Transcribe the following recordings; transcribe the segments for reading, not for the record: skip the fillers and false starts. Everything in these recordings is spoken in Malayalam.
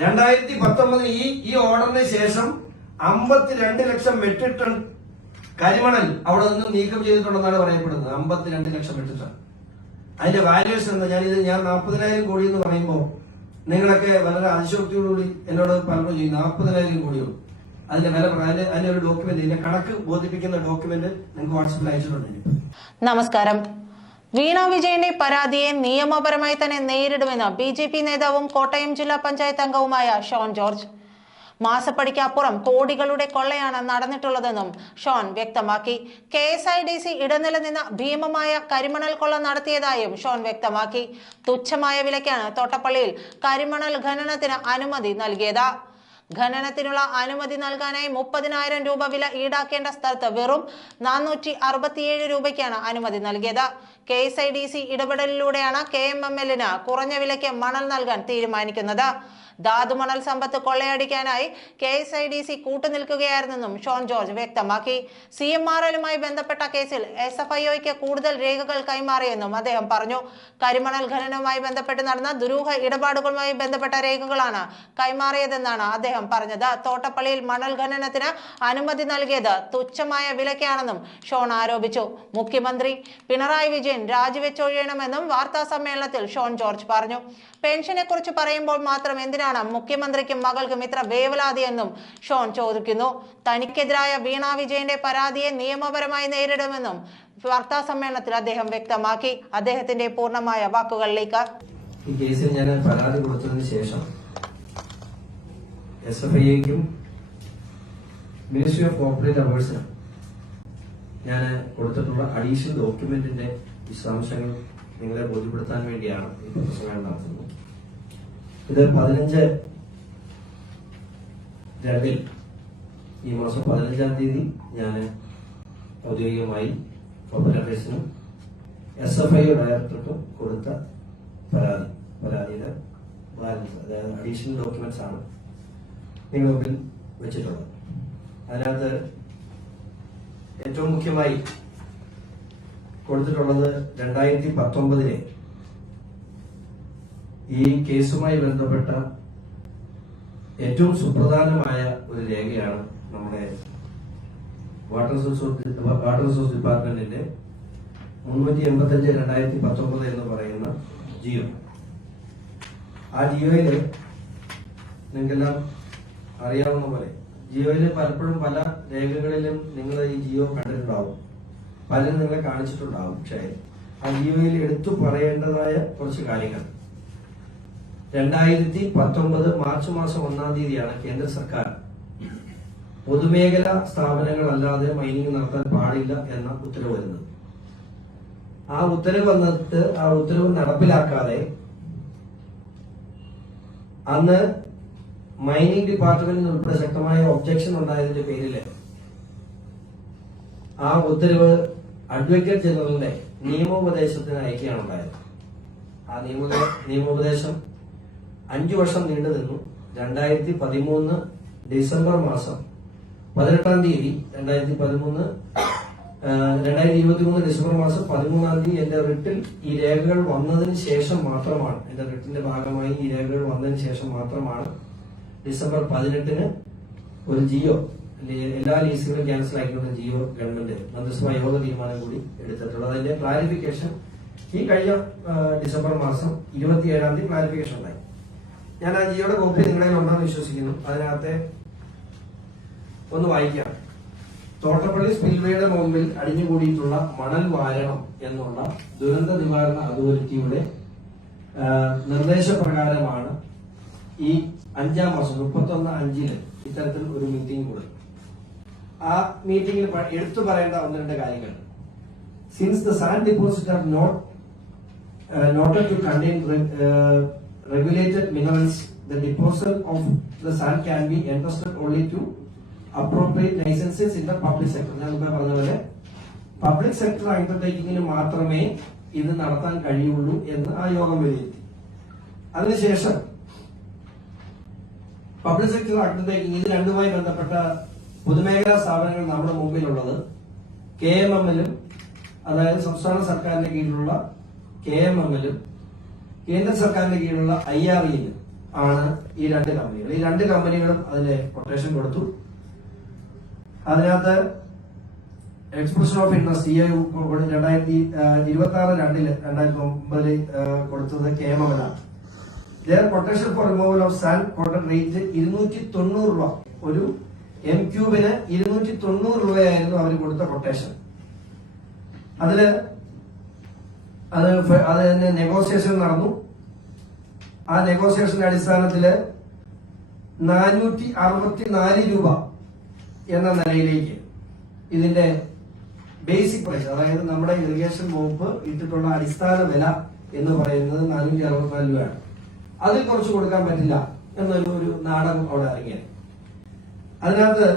2019 ഈ ഓർഡറിന് ശേഷം 52 ലക്ഷം മെട്രിക് ടൺ കരിമണൽ അവിടെ നിന്ന് നീക്കം ചെയ്തിട്ടുണ്ടെന്നാണ് പറയപ്പെടുന്നത്. 52 ലക്ഷം മെട്രിക് ടൺ. അതിന്റെ വാല്യൂഷൻ എന്താ? ഞാൻ 40,000 കോടി എന്ന് പറയുമ്പോൾ നിങ്ങളൊക്കെ വളരെ അതിശോക്തിയോടുകൂടി എന്നോട് പറഞ്ഞു ചെയ്യും 40,000 കോടിയോ അതിന്റെ വില അതിന്റെ ഒരു ഡോക്യുമെന്റ്, ഇതിന്റെ കണക്ക് ബോധിപ്പിക്കുന്ന ഡോക്യുമെന്റ് നിങ്ങൾക്ക് വാട്സാപ്പിൽ അയച്ചിട്ടുണ്ട്. നമസ്കാരം. വീണ വിജയന്റെ പരാതിയെ നിയമപരമായി തന്നെ നേരിടുമെന്ന് BJP നേതാവും കോട്ടയം ജില്ലാ പഞ്ചായത്ത് അംഗവുമായ ഷോൺ ജോർജ്. മാസപ്പടിക്കപ്പുറം കോടികളുടെ കൊള്ളയാണ് നടന്നിട്ടുള്ളതെന്നും ഷോൺ വ്യക്തമാക്കി. KSIDC ഇടനില നിന്ന് ഭീമമായ കരിമണൽ കൊള്ള നടത്തിയതായും ഷോൺ വ്യക്തമാക്കി. തുച്ഛമായ വിലയ്ക്കാണ് തോട്ടപ്പള്ളിയിൽ കരിമണൽ ഖനനത്തിന് അനുമതി നൽകിയത്. ഖനനത്തിനുള്ള അനുമതി നൽകാനായി 30,000 രൂപ വില ഈടാക്കേണ്ട സ്ഥലത്ത് വെറും 467 രൂപയ്ക്കാണ് അനുമതി നൽകിയത്. KSIDC ഇടപെടലിലൂടെയാണ് KMML-ന് കുറഞ്ഞ വിലയ്ക്ക് മണൽ നൽകാൻ തീരുമാനിക്കുന്നത്. ധാതുമണൽ സമ്പത്ത് കൊള്ളയടിക്കാനായി KSIDC കൂട്ടുനിൽക്കുകയായിരുന്നെന്നും ഷോൺ ജോർജ് വ്യക്തമാക്കി. CMRL-മായി ബന്ധപ്പെട്ട കേസിൽ SFIOയ്ക്ക് കൂടുതൽ രേഖകൾ കൈമാറിയെന്നും അദ്ദേഹം പറഞ്ഞു. കരിമണൽ ഖനനവുമായി ബന്ധപ്പെട്ട് നടന്ന ദുരൂഹ ഇടപാടുകളുമായി ബന്ധപ്പെട്ട രേഖകളാണ് കൈമാറിയതെന്നാണ് അദ്ദേഹം പറഞ്ഞത്. തോട്ടപ്പള്ളിയിൽ മണൽ ഖനനത്തിന് അനുമതി നൽകിയത് തുച്ഛമായ വിലയ്ക്കാണെന്നും ഷോൺ ആരോപിച്ചു. മുഖ്യമന്ത്രി പിണറായി വിജയൻ രാജിവെച്ചൊഴിയണമെന്നും വാർത്താ സമ്മേളനത്തിൽ ഷോൺ ജോർജ് പറഞ്ഞു. പെൻഷനെ കുറിച്ച് പറയുമ്പോൾ മാത്രം എന്തിനാണ് മുഖ്യമന്ത്രിക്കും മകൾക്കും ഇത്ര വേവലാതിയെന്നും ഷോൺ ചോദിക്കുന്നു. തനിക്കെതിരായ വീണ വിജയന്റെ പരാതിയെ നിയമപരമായി നേരിടുമെന്നും വാർത്താ സമ്മേളനത്തിൽ അദ്ദേഹം വ്യക്തമാക്കി. അദ്ദേഹത്തിന്റെ പൂർണ്ണമായ വാക്കുകളിലേക്ക്. ഈ കേസിൽ ഞാൻ പരാതി കൊടുത്തതിന് ശേഷം SFIക്കും മിനിസ്ട്രി ഓഫ് കോർപ്പറേറ്റ് അഫയേഴ്സിനും ഞാൻ കൊടുത്തിട്ടുള്ള അഡീഷണൽ ഡോക്യുമെന്റിന്റെ വിശദാംശങ്ങൾ നിങ്ങളെ ബോധ്യപ്പെടുത്താൻ വേണ്ടിയാണ് ഈ പ്രസംഗം നടത്തുന്നത്. ഇത് 15/2 ഈ മാസം 15-ാം തീയതി ഞാൻ ഔദ്യോഗികമായി കോർപ്പറേറ്റ് അഫയേഴ്സിനും SFIO ഡയറക്ടർക്കും കൊടുത്ത പരാതിയുടെ ബാലൻസ്, അതായത് അഡീഷണൽ ഡോക്യുമെന്റ്സ് ആണ് നിങ്ങൾ മുമ്പിൽ വെച്ചിട്ടുള്ളത്. അതിനകത്ത് ഏറ്റവും മുഖ്യമായി കൊടുത്തിട്ടുള്ളത് 2019 ഈ കേസുമായി ബന്ധപ്പെട്ട ഏറ്റവും സുപ്രധാനമായ ഒരു രേഖയാണ് നമ്മുടെ വാട്ടർ റിസോഴ്സ് ഡിപ്പാർട്ട്മെന്റിന്റെ 385/2019 എന്ന് പറയുന്ന ജിയോ. ആ ജിയോയില് നിങ്ങൾക്കെല്ലാം അറിയാവുന്ന പോലെ ജിയോയില് പലപ്പോഴും പല രേഖകളിലും നിങ്ങൾ ഈ ജിയോ കണ്ടിട്ടുണ്ടാവും, പലരും നിങ്ങളെ കാണിച്ചിട്ടുണ്ടാവും. പക്ഷേ ആ ജിയോയിൽ എടുത്തു പറയേണ്ടതായ കുറച്ച് കാര്യങ്ങൾ. 2019 മാർച്ച് മാസം 1-ാം തീയതിയാണ് കേന്ദ്ര സർക്കാർ പൊതുമേഖലാ സ്ഥാപനങ്ങൾ അല്ലാതെ മൈനിങ് നടത്താൻ പാടില്ല എന്ന ഉത്തരവ് വരുന്നത്. ആ ഉത്തരവ് വന്നിട്ട് ആ ഉത്തരവ് നടപ്പിലാക്കാതെ അന്ന് മൈനിങ് ഡിപ്പാർട്ട്മെന്റിന് ഉൾപ്പെടെ ശക്തമായ ഒബ്ജക്ഷൻ ഉണ്ടായതിന്റെ പേരില് ആ ഉത്തരവ് അഡ്വക്കേറ്റ് ജനറലിന്റെ നിയമോപദേശത്തിന് അയക്കുകയാണ് ഉണ്ടായത്. ആ നിയമോപദേശം 5 വർഷം നീണ്ടു നിന്നു. 2013 ഡിസംബർ മാസം 18-ാം തീയതി 2023 ഡിസംബർ മാസം 13-ാം തീയതി എന്റെ റിട്ടിൽ ഈ രേഖകൾ വന്നതിന് ശേഷം മാത്രമാണ്, എന്റെ റിട്ടിന്റെ ഭാഗമായി ഈ രേഖകൾ വന്നതിന് ശേഷം മാത്രമാണ് ഡിസംബർ 18-ന് ഒരു ജിയോ, എല്ലാ ലീസുകളും ക്യാൻസൽ ആക്കിക്കൊണ്ട് ജിയോ ഗവൺമെന്റ് മന്ത്രിസഭാ യോഗ തീരുമാനം കൂടി എടുത്തിട്ടുള്ളത്. അതിന്റെ ക്ലാരിഫിക്കേഷൻ ഈ കഴിഞ്ഞ ഡിസംബർ മാസം 27-ാം തീയതി ക്ലാരിഫിക്കേഷൻ ഉണ്ടായി. ഞാൻ ആ ജിയോയുടെ കോപ്പി നിങ്ങളെ ഉണ്ടെന്ന് വിശ്വസിക്കുന്നു. അതിനകത്തെ ഒന്ന് വായിക്കാം. തോട്ടപ്പള്ളി സ്പിൽവേയുടെ മുമ്പിൽ അടിഞ്ഞുകൂടിയിട്ടുള്ള മണൽ വാരണം എന്നുള്ള ദുരന്ത നിവാരണ അതോറിറ്റിയുടെ നിർദ്ദേശപ്രകാരമാണ് ഈ 5-ാം മാസം 31/5-ന് ഇത്തരത്തിൽ ഒരു മീറ്റിംഗ് കൂടും. ആ മീറ്റിംഗിൽ എടുത്തു പറയേണ്ട 1-2 കാര്യങ്ങൾ. Since the sand deposit are noted to contain regulated minerals, the disposal of the sand can be entrusted only to appropriate licenses in the public sector. ഞാൻ മുമ്പേ പറഞ്ഞ പോലെ പബ്ലിക് സെക്ടർ അണ്ടർടേക്കിങ്ങിന് മാത്രമേ ഇത് നടത്താൻ കഴിയുള്ളൂ എന്ന് ആ യോഗം വിലയിരുത്തി. അതിനുശേഷം പബ്ലിക് സെക്ടർ അണ്ടർടേക്കിംഗ് ഇത് രണ്ടുമായി ബന്ധപ്പെട്ട പൊതുമേഖലാ സ്ഥാപനങ്ങൾ നമ്മുടെ മുമ്പിലുള്ളത് KMML-ഉം, അതായത് സംസ്ഥാന സർക്കാരിന്റെ കീഴിലുള്ള KMML-ഉം കേന്ദ്ര സർക്കാരിന്റെ കീഴിലുള്ള IRE-ലും ആണ് ഈ രണ്ട് കമ്പനികൾ. ഈ രണ്ട് കമ്പനികളും അതിന്റെ കൊട്ടേഷൻ കൊടുത്തു. അതിനകത്ത് എക്സ്പ്രഷൻ ഓഫ് ഇൻട്രസ്റ്റ് ഈ 2026-2009 കൊടുത്തത് KMML ആണ്. Quotation for removal of sand cotton rate 290 രൂപ, ഒരു M3 290 രൂപയായിരുന്നു അവർ കൊടുത്ത കൊട്ടേഷൻ. അത് തന്നെ നെഗോസിയേഷൻ നടന്നു. ആ നെഗോസിയേഷന്റെ അടിസ്ഥാനത്തില് 464 രൂപ എന്ന നിലയിലേക്ക് ഇതിന്റെ ബേസിക് പ്രൈസ്, അതായത് നമ്മുടെ ഇറിഗേഷൻ വകുപ്പ് ഇട്ടിട്ടുള്ള അടിസ്ഥാന വില എന്ന് പറയുന്നത് 464 രൂപയാണ്. അതിൽ കുറച്ച് കൊടുക്കാൻ പറ്റില്ല എന്നൊരു നാടകം അവിടെ ഇറങ്ങിയത്. അതിനകത്ത്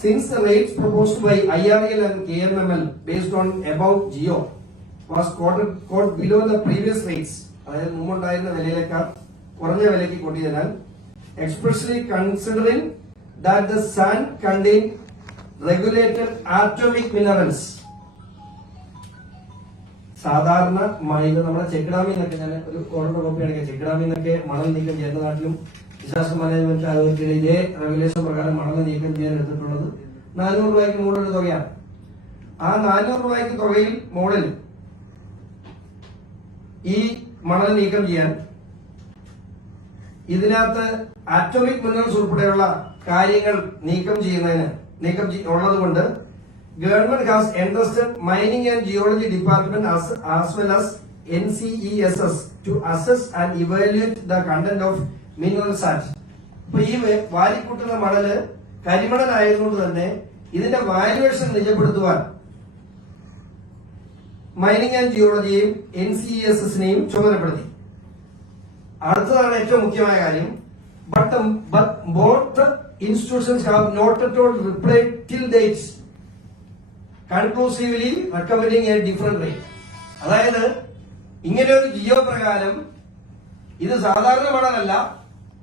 since the rates proposed by IRL and KMML based on above GEO was quoted below the previous rates, അതായത് മുമ്പുണ്ടായിരുന്ന വിലയിലേക്കാൾ കുറഞ്ഞ വിലയ്ക്ക് കൂട്ടിയതിനാൽ expressly considering that the sand contained regulated atomic minerals, സാധാരണ മണല് നമ്മുടെ ചെക്ക് ഡാമിൽ നിന്നൊക്കെ, ഞാൻ ഒരു ഓർഡർ കോപ്പി അടയ്ക്കാം, ചെക്ക് ഡാമിൽ നിന്നൊക്കെ മണൽ നീക്കം ചെയ്യുന്ന നാട്ടിലും ഡിസാസ്റ്റർ മാനേജ്മെന്റ് അതോറിറ്റിയുടെ ഇതേ റെഗുലേഷൻ പ്രകാരം മണൽ നീക്കം ചെയ്യാൻ എടുത്തിട്ടുള്ളത് 400 രൂപയ്ക്ക് മുകളിൽ തുകയാണ്. ആ 400 രൂപയ്ക്ക് തുകയിൽ മുകളിൽ ഈ മണൽ നീക്കം ചെയ്യാൻ ഇതിനകത്ത് ആറ്റോമിക് മിനറൽസ് ഉൾപ്പെടെയുള്ള കാര്യങ്ങൾ നീക്കം ഉള്ളത് കൊണ്ട് government has entrusted mining and geology department as well as NCESS to assess and evaluate the content of minerals act. അപ്പൊ ഈ വാരിക്കൂട്ടുന്ന മണല് കരിമണലായതുകൊണ്ട് തന്നെ ഇതിന്റെ വാല്യുവേഷൻ നിജപ്പെടുത്തുവാൻ മൈനിങ് ആൻഡ് ജിയോളജിയെയും NCESS-നെയും ചുമതലപ്പെടുത്തി. അടുത്തതാണ് ഏറ്റവും മുഖ്യമായ കാര്യം. But both institutions have not at all replied till date, conclusively recommending a different rate. അതായത് ഇങ്ങനെ ഒരു ജിയോ പ്രകാരം ഇത് സാധാരണ മണലല്ല,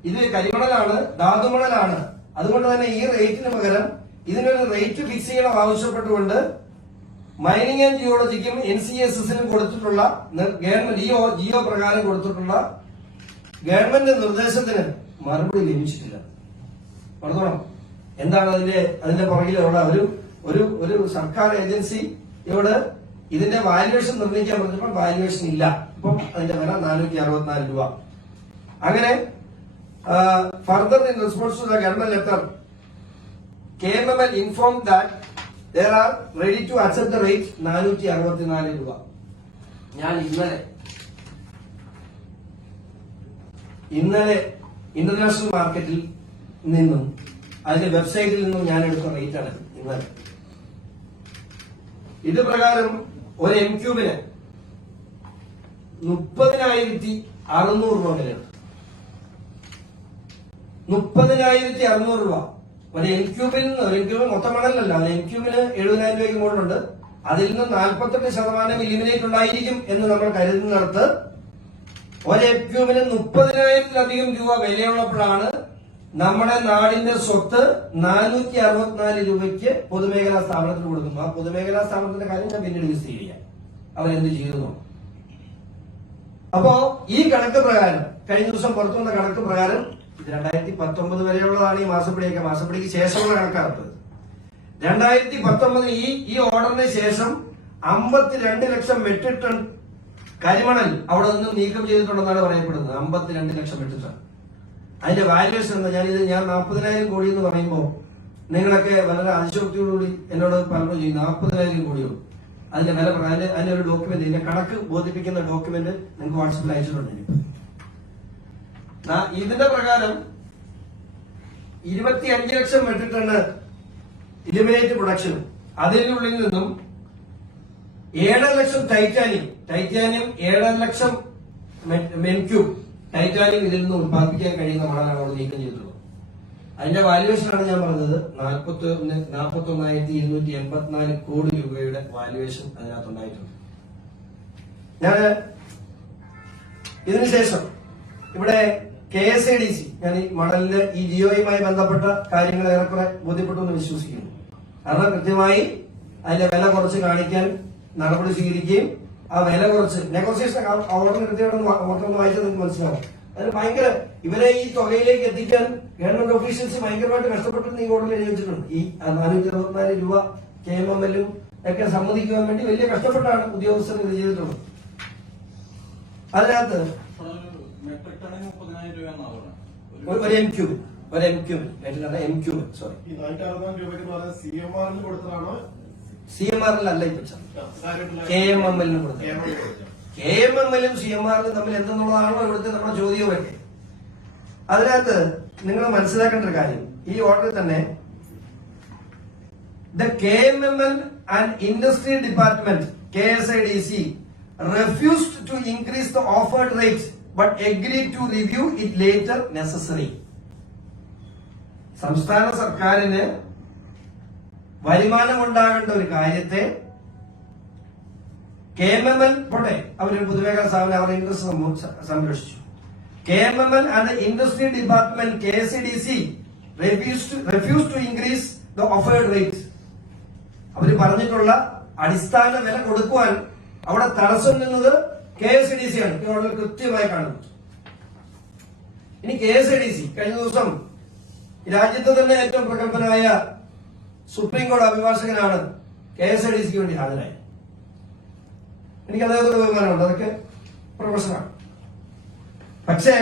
ഇത് കരിമണലാണ്, ധാതുമണലാണ്. അതുകൊണ്ട് തന്നെ ഈ റേറ്റിന് പകരം ഇതിനൊരു റേറ്റ് ഫിക്സ് ചെയ്യണം ആവശ്യപ്പെട്ടുകൊണ്ട് മൈനിങ് ആൻഡ് ജിയോളജിക്കും NCESS-നും കൊടുത്തിട്ടുള്ള ജിയോ പ്രകാരം കൊടുത്തിട്ടുള്ള ഗവൺമെന്റ് നിർദ്ദേശത്തിന് മറുപടി ലഭിച്ചിട്ടില്ല. പറഞ്ഞോണം എന്താണ് അതിന്റെ പുറകിലുള്ള ഒരു സർക്കാർ ഏജൻസി ഇവിടെ ഇതിന്റെ വാല്യുവേഷൻ നിർണ്ണയിക്കാൻ പറഞ്ഞപ്പോൾ വാല്യുവേഷൻ ഇല്ല. ഇപ്പം അതിന്റെ വില 464 രൂപ. അങ്ങനെ further in response to the government letter KMML informed that they are ready to accept the rate 464 രൂപ. ഞാൻ ഇന്നലെ ഇന്റർനാഷണൽ മാർക്കറ്റിൽ നിന്നും അതിന്റെ വെബ്സൈറ്റിൽ നിന്നും ഞാൻ എടുത്ത റേറ്റ് ആണ് ഇന്നലെ. ഇത് പ്രകാരം ഒരു M3 30,600 രൂപ വിലയാണ്. 30,600 രൂപ ഒരു M3 മൊത്തം മണലല്ല, M3 70,000 രൂപയ്ക്ക് മുകളിലുണ്ട്. അതിൽ നിന്ന് 48% എലിമിനേറ്റ് ഉണ്ടായിരിക്കും എന്ന് നമ്മൾ കരുതുന്നിടത്ത് ഒരു M3 30,000-ലധികം രൂപ വിലയുള്ളപ്പോഴാണ് നമ്മുടെ നാടിന്റെ സ്വത്ത് 464 രൂപയ്ക്ക് പൊതുമേഖലാ സ്ഥാപനത്തിന് കൊടുക്കുന്നു. ആ പൊതുമേഖലാ സ്ഥാപനത്തിന്റെ കാര്യം ഞാൻ പിന്നീട് വിശദീകരിക്കാം, അവരെന്ത് ചെയ്തു. അപ്പോ ഈ കണക്ക് പ്രകാരം കഴിഞ്ഞ ദിവസം പുറത്തു വന്ന കണക്ക് പ്രകാരം 2019 വരെയുള്ളതാണ് ഈ മാസപ്പടിക്ക് ശേഷമുള്ള കണക്കാണ്. 2019 ഈ ഓർഡറിന് ശേഷം 52 ലക്ഷം മെട്രിക് ടൺ കരിമണൽ അവിടെ നിന്ന് നീക്കം ചെയ്തിട്ടുണ്ടെന്നാണ് പറയപ്പെടുന്നത്. 52 ലക്ഷം മെട്രിക് ടൺ. അതിന്റെ വാല്യുവേഷൻ എന്താ? ഞാൻ 40,000 കോടി എന്ന് പറയുമ്പോൾ നിങ്ങളൊക്കെ വളരെ അതിശോക്തിയോടുകൂടി എന്നോട് പറഞ്ഞു ചെയ്യും 40,000 കോടിയോ അതിന്റെ വില പറയാൻ. അതിന്റെ ഒരു ഡോക്യുമെന്റ്, ഇതിന്റെ കണക്ക് ബോധിപ്പിക്കുന്ന ഡോക്യുമെന്റ് നിങ്ങൾക്ക് വാട്സപ്പിൽ അയച്ചിട്ടുണ്ട്. ഇതിന്റെ പ്രകാരം 25 ലക്ഷം മെട്രിക് ടണ് ഇലിമിനേറ്റ് പ്രൊഡക്ഷനും അതിനുള്ളിൽ നിന്നും 7 ലക്ഷം ടൈറ്റാനിയം 7 ലക്ഷം മെൻക്യൂബ് ടൈറ്റാനിയം ഇതിൽ നിന്ന് ഉത്പാദിപ്പിക്കാൻ കഴിയുന്ന മണലാണ് അവിടെ നീക്കം ചെയ്തിട്ടുള്ളത്. അതിന്റെ വാല്യുവേഷനാണ് ഞാൻ പറഞ്ഞത്. 41,284 കോടി രൂപയുടെ വാല്യുവേഷൻ അതിനകത്തുണ്ടായിട്ടുണ്ട്. ഞാൻ ഇതിനുശേഷം ഇവിടെ KSADC, ഞാൻ ഈ മണലിന്റെ ഈ ജിയോയുമായി ബന്ധപ്പെട്ട കാര്യങ്ങൾ ഏറെക്കുറെ ബോധ്യപ്പെട്ടു എന്ന് വിശ്വസിക്കുന്നു. കാരണം കൃത്യമായി അതിന്റെ വില കുറച്ച് കാണിക്കാൻ നടപടി സ്വീകരിക്കുകയും ആ വില കുറച്ച് നെഗോസിയേഷൻ ഓർഡർ കൃത്യമായിട്ട് ഓർഡർ വായിച്ചാൽ നിങ്ങൾക്ക് മനസ്സിലാവും. അതിന് ഭയങ്കര ഇവരെ ഈ തുകയിലേക്ക് എത്തിക്കാൻ ഗവൺമെന്റ് ഓഫീഷ്യൽസ് ഭയങ്കരമായിട്ട് കഷ്ടപ്പെട്ടിരുന്ന ഈ ഓർഡറിൽ എഴുതി വെച്ചിട്ടുണ്ട്. ഈ 424 രൂപ KMML ഒക്കെ സമ്മതിക്കുവാൻ വേണ്ടി വലിയ കഷ്ടപ്പെട്ടാണ് ഉദ്യോഗസ്ഥർ ഇത് ചെയ്തിട്ടുള്ളത്. അതിനകത്ത് ഒരു എം ക്യൂബ് സോറി CMRL ഇപ്പൊ KMML കൊടുത്തത്. KMML CMRL തമ്മിൽ എന്തെന്നുള്ളതാണോ ഇവിടുത്തെ നമ്മുടെ ചോദ്യമൊക്കെ. അതിനകത്ത് നിങ്ങൾ മനസ്സിലാക്കേണ്ട ഒരു കാര്യം, ഈ ഓർഡറിൽ തന്നെ the KMML and Industry Department KSIDC refused to increase the offered rate but agreed to review it later necessary. സംസ്ഥാന സർക്കാരിന് വരുമാനമുണ്ടാകേണ്ട ഒരു കാര്യത്തെ KMML പോട്ടെ, അവരൊരു പൊതുമേഖലാ സ്ഥാപനം അവരുടെ ഇൻട്രസ്റ്റ് സംരക്ഷിച്ചു. KMML and the Industry Department KSIDC refused to increase the offered rate. അവര് പറഞ്ഞിട്ടുള്ള അടിസ്ഥാന വില കൊടുക്കുവാൻ അവിടെ തടസ്സം നിന്നത് KSIDC ആണ്. വളരെ കൃത്യമായി കാണുന്നു. ഇനി KSIDC കഴിഞ്ഞ ദിവസം രാജ്യത്തെ തന്നെ ഏറ്റവും പ്രഗത്ഭനായ സുപ്രീം കോടതി അഭിഭാഷകനാണ് KSIDCക്ക് വേണ്ടി ഹാജരായി. എനിക്ക് അദ്ദേഹത്തോട് ബഹുമാനമുണ്ട്, അതൊക്കെ പ്രൊഫഷനാണ്. പക്ഷേ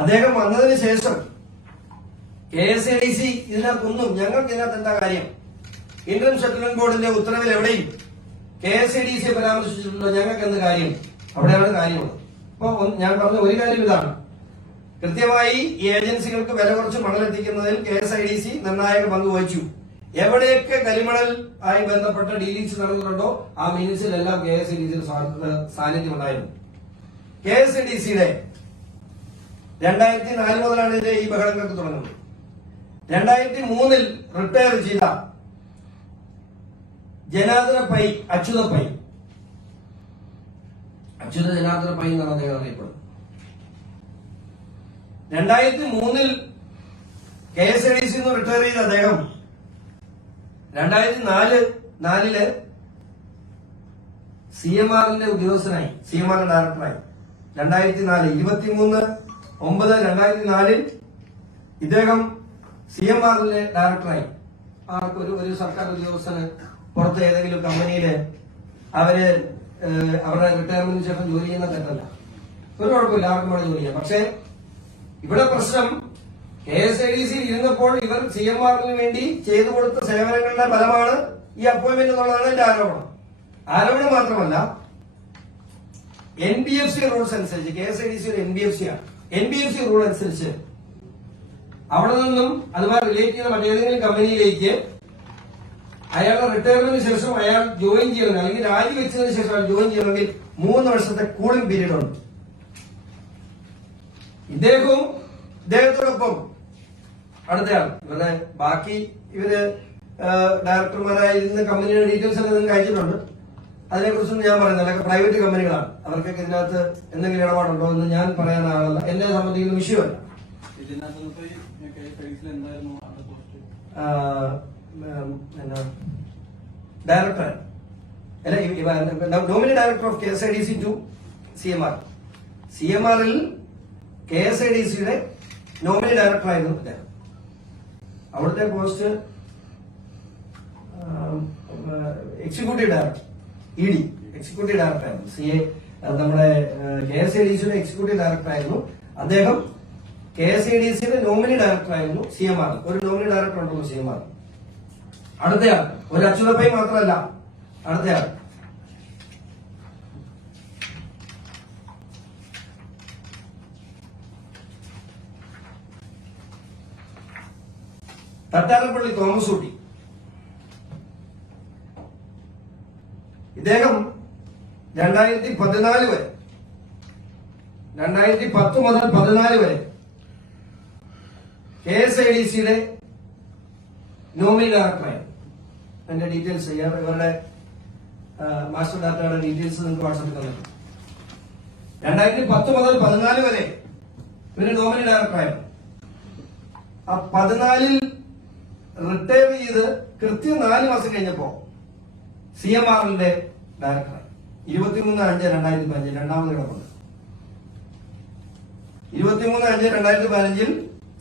അദ്ദേഹം വന്നതിന് ശേഷം KSIDC ഇതിനകത്തൊന്നും ഞങ്ങൾക്ക് ഇതിനകത്ത് എന്താ കാര്യം, ഇന്ത്യൻ സെറ്റിൽമെന്റ് ബോർഡിന്റെ ഉത്തരവിൽ എവിടെയും KSIDC പരാമർശിച്ചിട്ടുണ്ടോ, ഞങ്ങൾക്ക് എന്ത് കാര്യം, അവിടെയാണ് കാര്യമുള്ളത്. അപ്പൊ ഞാൻ പറഞ്ഞ ഒരു കാര്യം ഇതാണ്, കൃത്യമായി ഈ ഏജൻസികൾക്ക് വില കുറച്ച് മണലെത്തിക്കുന്നതിൽ KSIDC നിർണായക പങ്ക് വഹിച്ചു. എവിടെയൊക്കെ കരിമണൽ ആയി ബന്ധപ്പെട്ട ഡീലിങ്സ് നടന്നിട്ടുണ്ടോ ആ മിനിറ്റ്സിലെല്ലാം KSIDC സാന്നിധ്യം ഉണ്ടായിരുന്നു. KSIDCയുടെ 2004 മുതലാണ് ഇതിന്റെ ഈ ബഹളങ്ങൾക്ക് തുടങ്ങുന്നത്. 2003 റിട്ടയർ ചെയ്ത ജനാർദ്ദന പൈ, അച്യുത ജനാർദ്ദന പൈ എന്നാണ് അദ്ദേഹം അറിയപ്പെടുന്നത്. 2003 KSIDC റിട്ടയർ ചെയ്ത അദ്ദേഹം 2004 CMRL ഉദ്യോഗസ്ഥനായി, CMRL ഡയറക്ടറായി. 2004 23/9/2004 ഇദ്ദേഹം CMRL ഡയറക്ടറായി. ഒരു സർക്കാർ ഉദ്യോഗസ്ഥന് പുറത്ത് ഏതെങ്കിലും കമ്പനിയില് അവര് അവരുടെ റിട്ടയർമെന്റിന് ശേഷം ജോലി ചെയ്യുന്ന തെറ്റല്ല, ഒരു കുഴപ്പമില്ല, ആർക്കും വേണം ജോലി ചെയ്യാം. പക്ഷെ ഇവിടെ പ്രശ്നം KSIDC ഇരുന്നപ്പോൾ ഇവർ CMRL വേണ്ടി ചെയ്തു കൊടുത്ത സേവനങ്ങളുടെ ഫലമാണ് ഈ അപ്പോയിന്റ്മെന്റ് എന്നുള്ളതാണ് എന്റെ ആരോപണം മാത്രമല്ല, NBFC റൂൾസ് അനുസരിച്ച് KSIDC ഒരു NBFC ആണ്. NBFC റൂൾ അനുസരിച്ച് അവിടെ നിന്നും അതുമായി റിലേറ്റ് ചെയ്യുന്ന മറ്റേതെങ്കിലും കമ്പനിയിലേക്ക് അയാളുടെ റിട്ടയർമെന്റിന് ശേഷം അയാൾ ജോയിൻ ചെയ്യണമെങ്കിൽ, അല്ലെങ്കിൽ രാജിവെച്ചതിന് ശേഷം അയാൾ ജോയിൻ ചെയ്യണമെങ്കിൽ 3 വർഷത്തെ കൂളിംഗ് പീരീഡ് ഉണ്ട്. ഇദ്ദേഹത്തോടൊപ്പം അടുത്തയാൾ, ഇവരുടെ ബാക്കി ഇവര് ഡയറക്ടർമാരായിരുന്ന കമ്പനിയുടെ ഡീറ്റെയിൽസ് ഒക്കെ നിങ്ങൾക്ക് അയച്ചിട്ടുണ്ട്. അതിനെക്കുറിച്ചൊന്നും ഞാൻ പറയുന്നില്ല, അതൊക്കെ പ്രൈവറ്റ് കമ്പനികളാണ്. അവർക്കൊക്കെ ഇതിനകത്ത് എന്തെങ്കിലും ഇടപാടുണ്ടോ എന്ന് ഞാൻ പറയാൻ ആളല്ല, എന്നെ സംബന്ധിക്കുന്ന വിഷയമല്ല. ഡയറക്ടർ അല്ല, nominee director of KSIDC to CMRL KSIDCയുടെ നോമിനി ഡയറക്ടറായിരുന്നു അദ്ദേഹം. അവിടുത്തെ post executive director, ED executive ഡയറക്ടറായിരുന്നു. നമ്മുടെ KSIDCയുടെ എക്സിക്യൂട്ടീവ് ഡയറക്ടറായിരുന്നു അദ്ദേഹം. KSIDCയുടെ നോമിനി ഡയറക്ടറായിരുന്നു CMRL. ഒരു നോമിനി ഡയറക്ടർ ഉണ്ടല്ലോ CMRL. അടുത്തയാൾ ഒരു അച്യുത പൈ മാത്രമല്ല, അടുത്തയാൾ തട്ടാരപ്പള്ളി തോമസ് കുട്ടി. ഇദ്ദേഹം 2014 വരെ, 2010 മുതൽ 14 വരെ KSIDCയുടെ നോമിനി ഡയറക്ടറായി. എന്റെ ഡീറ്റെയിൽസ് ഇവരുടെ മാസ്റ്റർ ഡാറ്റയുടെ ഡീറ്റെയിൽസ് നിങ്ങൾക്ക് വാട്സാപ്പിൽ തന്നിട്ടുണ്ട്. 2010 മുതൽ 14 വരെ ഇവര് നോമിനി ഡയറക്ടറായിരുന്നു. ആ 14 റിട്ടയർ ചെയ്ത് കൃത്യം 4 മാസം കഴിഞ്ഞപ്പോ CMRLന്റെ ഡയറക്ടറായി. 23/5/2015 രണ്ടാമത് കിടപ്പുണ്ട്. 23/5/2015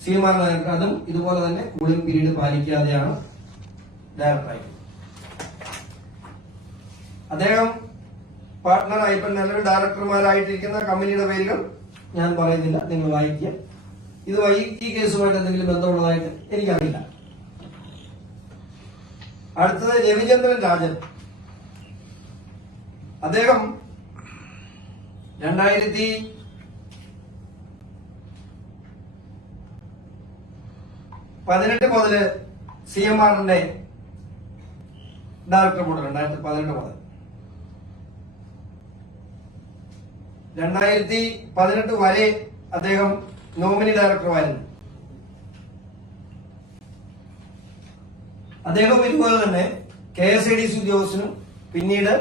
CMR അതും ഇതുപോലെ തന്നെ കൂളിംഗ് പീരീഡ് പാലിക്കാതെയാണ് ഡയറക്ടറായി. അദ്ദേഹം പാർട്ട്ണറായി ഇപ്പം നിലവിൽ ഡയറക്ടർമാരായിട്ടിരിക്കുന്ന കമ്പനിയുടെ പേരുകൾ ഞാൻ പറയുന്നില്ല, നിങ്ങൾ വായിക്കുക. ഇതുമായി ഈ കേസുമായിട്ട് എന്തെങ്കിലും ബന്ധമുള്ളതായിട്ട് എനിക്കറിയില്ല. അടുത്തത് രവിചന്ദ്രൻ രാജൻ. അദ്ദേഹം 2018 മുതൽ CMRന്റെ ഡയറക്ടർ ബോർഡ് 2018 മുതൽ 2018 വരെ അദ്ദേഹം നോമിനി ഡയറക്ടറുമായിരുന്നു. അദ്ദേഹം ഇതുപോലെ തന്നെ KSIDC ഉദ്യോഗസ്ഥനും പിന്നീട്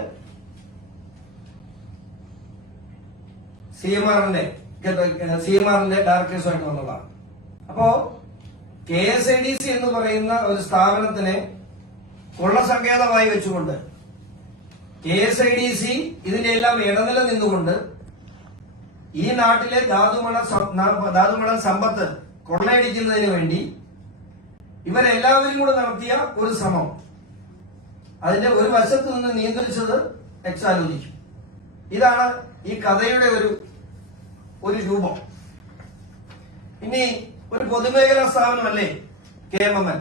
CMRന്റെ ഡയറക്ടേഴ്സുമായിട്ട് വന്നതാണ്. അപ്പോ KSIDC എന്ന് പറയുന്ന ഒരു സ്ഥാപനത്തിനെ കൊള്ളസങ്കേതമായി വെച്ചുകൊണ്ട് KSIDC ഇതിന്റെ എല്ലാം ഇടനില നിന്നുകൊണ്ട് ഈ നാട്ടിലെ ധാതുമണൽ സമ്പത്ത് കൊള്ളയടിക്കുന്നതിന് വേണ്ടി ഇവരെല്ലാവരും കൂടെ നടത്തിയ ഒരു ശ്രമം, അതിന്റെ ഒരു വശത്ത് നിന്ന് നിയന്ത്രിച്ചത് എക്സാലോജിക്കും. ഇതാണ് ഈ കഥയുടെ ഒരു രൂപം. ഇനി ഒരു പൊതുമേഖലാ സ്ഥാപനമല്ലേ KMML.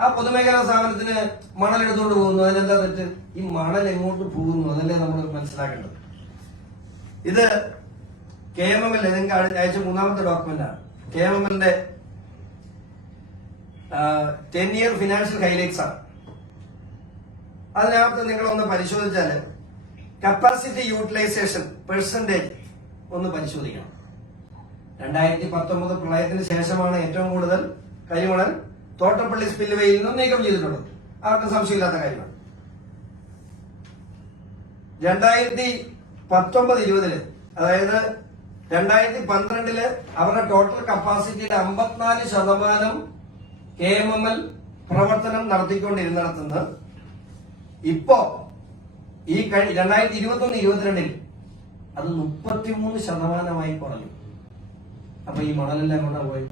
ആ പൊതുമേഖലാ സ്ഥാപനത്തിന് മണൽ എടുത്തുകൊണ്ട് പോകുന്നു, അതിനെന്താ തെറ്റ്? ഈ മണൽ എങ്ങോട്ട് പോകുന്നു അതല്ലേ നമ്മൾ മനസ്സിലാക്കേണ്ടത്. ഇത് KMML നിങ്ങൾക്ക് അയച്ച മൂന്നാമത്തെ ഡോക്യുമെന്റാണ്. KMMLന്റെ 10-year ഫിനാൻഷ്യൽ ഹൈലൈറ്റ്സ് ആണ്. അതിനകത്ത് നിങ്ങളൊന്ന് പരിശോധിച്ചാൽ കപ്പാസിറ്റി യൂട്ടിലൈസേഷൻ പെർസെന്റേജ് ഒന്ന് പരിശോധിക്കണം. 2019 പ്രളയത്തിന് ശേഷമാണ് ഏറ്റവും കൂടുതൽ കരിമണൽ തോട്ടപ്പള്ളി സ്പിൽവേയിൽ നിന്നും നീക്കം ചെയ്തിട്ടുള്ളത്. ആർക്കും സംശയമില്ലാത്ത കാര്യമാണ്. 2019-20 അതായത് 2012 അവരുടെ ടോട്ടൽ കപ്പാസിറ്റിയുടെ 54% KMML പ്രവർത്തനം നടത്തിക്കൊണ്ടിരുന്നിടത്തുനിന്ന് ഇപ്പോ ഈ 2021-22 അത് 33% കുറഞ്ഞു. അപ്പൊ ഈ മണലെല്ലാം കൊണ്ടാ പോയി.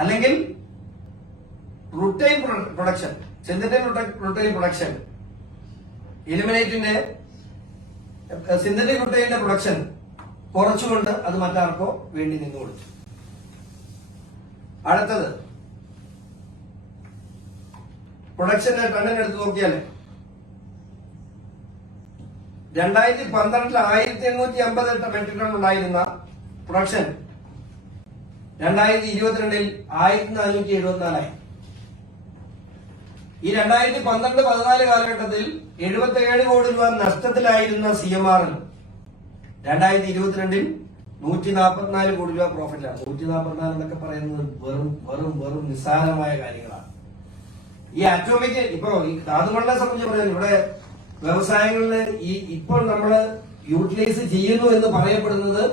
അല്ലെങ്കിൽ rutin production, synthetic rutin production, എലിമിനേറ്റിന്റെ സിന്തറ്റിക് റുട്ടൈന്റെ പ്രൊഡക്ഷൻ കുറച്ചുകൊണ്ട് അത് മറ്റാർക്കോ വേണ്ടി നിന്നു കൊടുത്തു. അടുത്തത് പ്രൊഡക്ഷന്റെ ടണ്ണിന് എടുത്ത് നോക്കിയാൽ 2012 1858 മെട്രിക് ടൺ ഉണ്ടായിരുന്ന പ്രൊഡക്ഷൻ 2022 1474. ഈ 2012-14 കാലഘട്ടത്തിൽ 77 കോടി രൂപ നഷ്ടത്തിലായിരുന്ന CMR 2022 144 കോടി രൂപ പ്രോഫിറ്റാണ്. 144 എന്നൊക്കെ പറയുന്നത് വെറും നിസ്സാരമായ കാര്യങ്ങളാണ്. ഈ ആറ്റോമിക് ഇപ്പോ ഈ ധാതുമണലിനെ സംബന്ധിച്ച് പറയുന്നത് ഇവിടെ വ്യവസായങ്ങളിൽ ഇപ്പോൾ നമ്മൾ യൂട്ടിലൈസ് ചെയ്യുന്നു എന്ന് പറയപ്പെടുന്നത്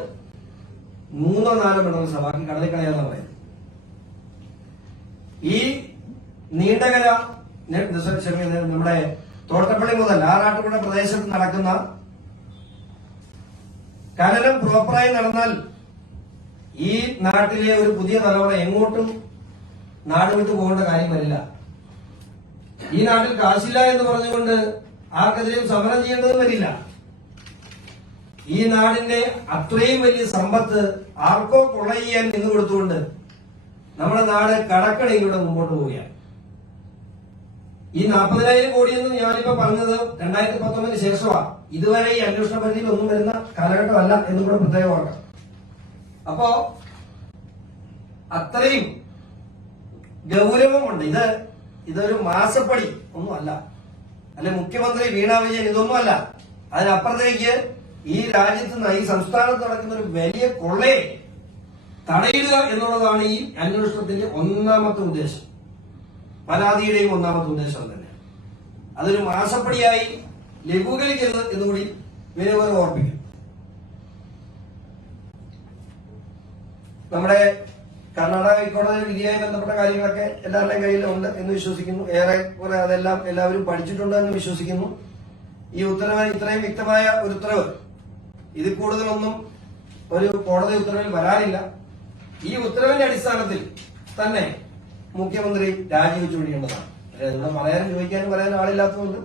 3-4 മിനറൽസ്, ബാക്കി കടലിൽ കളയാന്ന് പറയുന്നത്. ഈ നീണ്ടകര നമ്മുടെ തോട്ടപ്പള്ളി മുതൽ ആറാട്ടുപുഴ പ്രദേശത്ത് നടക്കുന്ന ഖനനം പ്രോപ്പറായി നടന്നാൽ ഈ നാട്ടിലെ ഒരു പുതിയ തലമുറ എങ്ങോട്ടും നാട് വിട്ടു പോകേണ്ട കാര്യം വരില്ല. ഈ നാട്ടിൽ കാശില്ല എന്ന് പറഞ്ഞുകൊണ്ട് ആർക്കെതിരെയും സമരം ചെയ്യേണ്ടതും വരില്ല. ഈ നാടിന്റെ അത്രയും വലിയ സമ്പത്ത് ആർക്കോ കൊള്ള ചെയ്യാൻ നിന്ന് കൊടുത്തുകൊണ്ട് നമ്മുടെ നാട് കടക്കടയിലൂടെ മുമ്പോട്ട് പോവുകയാണ്. ഈ 40,000 കോടിയെന്നും ഞാനിപ്പോ പറഞ്ഞത് 2019 ശേഷമാണ്. ഇതുവരെ ഈ അന്വേഷണ പരിധിയിൽ ഒന്നും വരുന്ന കാലഘട്ടമല്ല എന്നും കൂടെ പ്രത്യേകം ഓർക്കാം. അപ്പോ അത്രയും ഗൗരവമുണ്ട്. ഇതൊരു മാസപ്പടി ഒന്നുമല്ല, അല്ലെ മുഖ്യമന്ത്രി വീണ വിജയൻ ഇതൊന്നുമല്ല. അതിനപ്പുറത്തേക്ക് ഈ രാജ്യത്ത് ഈ സംസ്ഥാനത്ത് നടക്കുന്ന ഒരു വലിയ കൊള്ളയെ തടയുക എന്നുള്ളതാണ് ഈ അന്വേഷണത്തിന്റെ ഒന്നാമത്തെ ഉദ്ദേശം. പരാതിയുടെയും ഒന്നാമത്തെ ഉദ്ദേശം തന്നെ. അതൊരു മാസപ്പടിയായി ലഘൂകരിക്കരുത് എന്നുകൂടി വിനയപൂർവ്വം ഓർപ്പിക്കും. നമ്മുടെ കർണാടക ഹൈക്കോടതി വിധിയായി ബന്ധപ്പെട്ട കാര്യങ്ങളൊക്കെ എല്ലാവരുടെയും കയ്യിൽ ഉണ്ട് എന്ന് വിശ്വസിക്കുന്നു. ഏറെ കുറെ അതെല്ലാം എല്ലാവരും പഠിച്ചിട്ടുണ്ട് എന്ന് വിശ്വസിക്കുന്നു. ഈ ഉത്തരവ് ഇത്രയും വ്യക്തമായ ഒരു ഉത്തരവ് ഇതിൽ കൂടുതലൊന്നും ഒരു കോടതി ഉത്തരവിൽ വരാനില്ല. ഈ ഉത്തരവിന്റെ അടിസ്ഥാനത്തിൽ തന്നെ മുഖ്യമന്ത്രി രാജിവെച്ചു വിടേണ്ടതാണ്. ഇവിടെ പറയാനും ചോദിക്കാനും പറയാനും ആളില്ലാത്തതുകൊണ്ട്